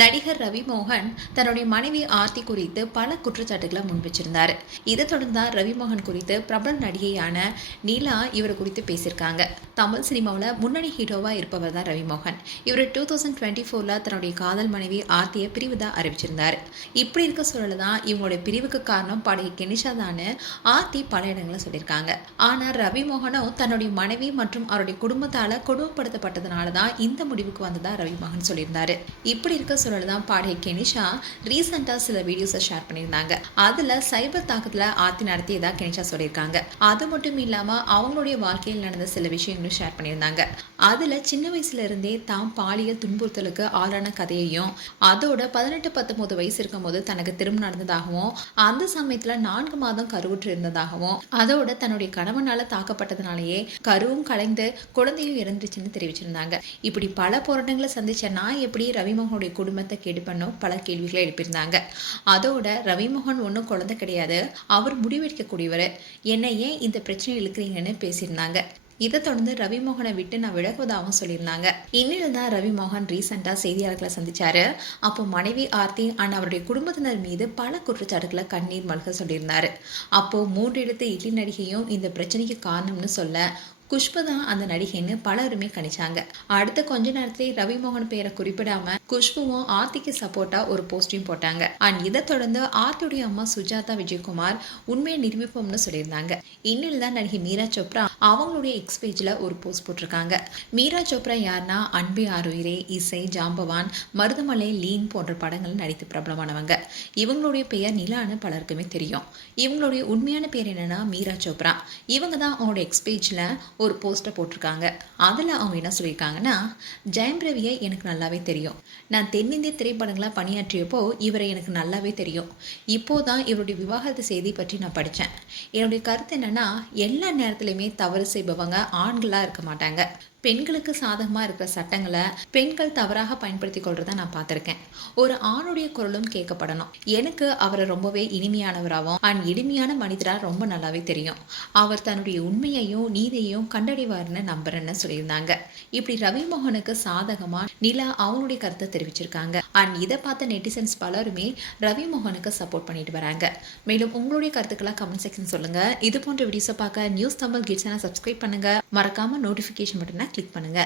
நடிகர் ரவி மோகன் தன்னுடைய மனைவி ஆர்த்தி குறித்து பல குற்றச்சாட்டுகளை முன்வச்சிருந்தார். இதை தொடர்ந்து ரவி மோகன் குறித்து பிரபல நடிகையான நீலா இவர் குறித்து பேசியிருக்காங்க. தமிழ் சினிமாவில் முன்னணி ஹீரோவா இருப்பவர் தான் ரவி மோகன். இவர் 2024 தன்னுடைய காதல் மனைவி ஆர்த்தியை பிரிவுதான் அறிவிச்சிருந்தார். இப்படி இருக்க சூழல தான் இவங்களுடைய பிரிவுக்கு காரணம் பாடகி கெனிஷா தான் ஆர்த்தி பல இடங்களில் சொல்லியிருக்காங்க. ஆனால் ரவி மோகனோ தன்னுடைய மனைவி மற்றும் அவருடைய குடும்பத்தால் கொடுமைப்படுத்தப்பட்டதுனால தான் இந்த முடிவுக்கு வந்ததா ரவி மோகன் சொல்லியிருந்தாரு. இப்படி இருக்க சூழல் தான் பாடகி கெனிஷா ரீசெண்டாக சில வீடியோஸை ஷேர் பண்ணியிருந்தாங்க. அதில் சைபர் தாக்கத்தில் ஆர்த்தி நடத்தியதாக கெனிஷா சொல்லியிருக்காங்க. அது மட்டும் இல்லாமல் அவங்களுடைய வாழ்க்கையில் நடந்த சில விஷயங்களும் ஷேர் பண்ணியிருந்தாங்க. அதில் சின்ன வயசுல இருந்தே தாம் பாலியல் துன்புறுத்தலுக்கு ஆளான கதையையும், அதோட 18-19 வயசு இருக்கும் போது தனக்கு திருமணம் நடந்ததாகவும், அந்த சமயத்தில் 4 மாதம் கருவுற்று இருந்ததாகவும், அதோட தன்னுடைய கணவனால தாக்கப்பட்டதுனாலேயே கருவும் கலைந்து குழந்தையும் இறந்துச்சுன்னு தெரிவிச்சிருந்தாங்க. இப்படி பல போராட்டங்களை சந்திச்ச நான் எப்படி ரவிமோகனுடைய குடும்பத்தை கேடு பண்ணும் பல கேள்விகளை எழுப்பியிருந்தாங்க. அதோட ரவிமோகன் ஒன்றும் குழந்தை கிடையாது, அவர் முடிவெடுக்கக்கூடியவர், என்னை ஏன் இந்த பிரச்சனை இழுக்கிறீங்கன்னு பேசியிருந்தாங்க. இதை தொடர்ந்து ரவிமோகனை விட்டு நான் விலகுவதாகவும் சொல்லியிருந்தாங்க. இந்நிலையில் தான் ரவிமோகன் ரீசெண்டாக செய்தியாளர்களை சந்திச்சாரு. அப்போ மனைவி ஆர்த்தி அவருடைய குடும்பத்தினர் மீது பல குற்றச்சாட்டுகளை கண்ணீர் மல்க சொல்லியிருந்தாரு. அப்போ 3 எழுத்து இட்லி நடிகையும் இந்த பிரச்சனைக்கு காரணம்னு சொல்ல குஷ்பு தான் அந்த நடிகைன்னு பலருமே கணிச்சாங்க. அடுத்த கொஞ்ச நேரத்திலே ரவிமோகன் பேரை குறிப்பிடாம குஷ்புவும் ஆர்த்திக்கு சப்போர்ட்டா ஒரு போஸ்டையும் போட்டாங்க. இதை தொடர்ந்து ஆர்த்தியுடைய அம்மா சுஜாதா விஜயகுமார் உண்மையை நிரூபிப்போம்னு சொல்லியிருந்தாங்க. இன்னில் தான் நடிகை மீரா சோப்ரா அவங்களுடைய எக்ஸ் பேஜ்ல ஒரு போஸ்ட் போட்டிருக்காங்க. மீரா சோப்ரா யாருன்னா அன்பே ஆறுயிரே, இசை, ஜாம்பவான், மருதமலை, லீன் போன்ற படங்கள் நடித்து பிரபலமானவங்க. இவங்களுடைய பெயர் நிலான்னு பலருக்குமே தெரியும். இவங்களுடைய உண்மையான பேர் என்னன்னா மீரா சோப்ரா. இவங்க தான் அவங்களோட எக்ஸ் பேஜ்ல ஒரு போஸ்டர் போட்டிருக்காங்க. அதில் அவங்க என்ன சொல்லியிருக்காங்கன்னா, ஜெயம் ரவியை எனக்கு நல்லாவே தெரியும். நான் தென்னிந்திய திரைப்படங்களாக பணியாற்றியப்போ இவரை எனக்கு நல்லாவே தெரியும். இப்போதான் இவருடைய விவாகரத்து செய்தி பற்றி நான் படித்தேன். என்னுடைய கருத்து என்னன்னா, எல்லா நேரத்துலையுமே தவறு செய்பவங்க ஆண்களாக இருக்க மாட்டாங்க. பெண்களுக்கு சாதகமாக இருக்கிற சட்டங்களை பெண்கள் தவறாக பயன்படுத்தி கொள்றத நான் பார்த்துருக்கேன். ஒரு ஆணுடைய குரலும் கேட்கப்படணும். எனக்கு அவரை ரொம்பவே இனிமையானவராகவும் இனிமையான மனிதராக ரொம்ப நல்லாவே தெரியும். அவர் தன்னுடைய உண்மையையும் நீதியையும் கண்டடைவார்னு நம்புறேன்னு சொல்லியிருந்தாங்க. இப்படி ரவிமோகனுக்கு சாதகமா நிலா அவங்களுடைய கருத்தை தெரிவிச்சிருக்காங்க. இதை பார்த்த நெட்டிசன்ஸ் பலருமே ரவிமோகனுக்கு சப்போர்ட் பண்ணிட்டு வராங்க. மேலும் உங்களுடைய கருத்துக்களை கமெண்ட் செக்ஷன் சொல்லுங்க. இது போன்ற வீடியோஸை பார்க்க நியூஸ் தமிழ் கிட்ஸ் சப்ஸ்கிரைப் பண்ணுங்க. மறக்காம நோட்டிஃபிகேஷன் பட்டனை கிளிக் பண்ணுங்க.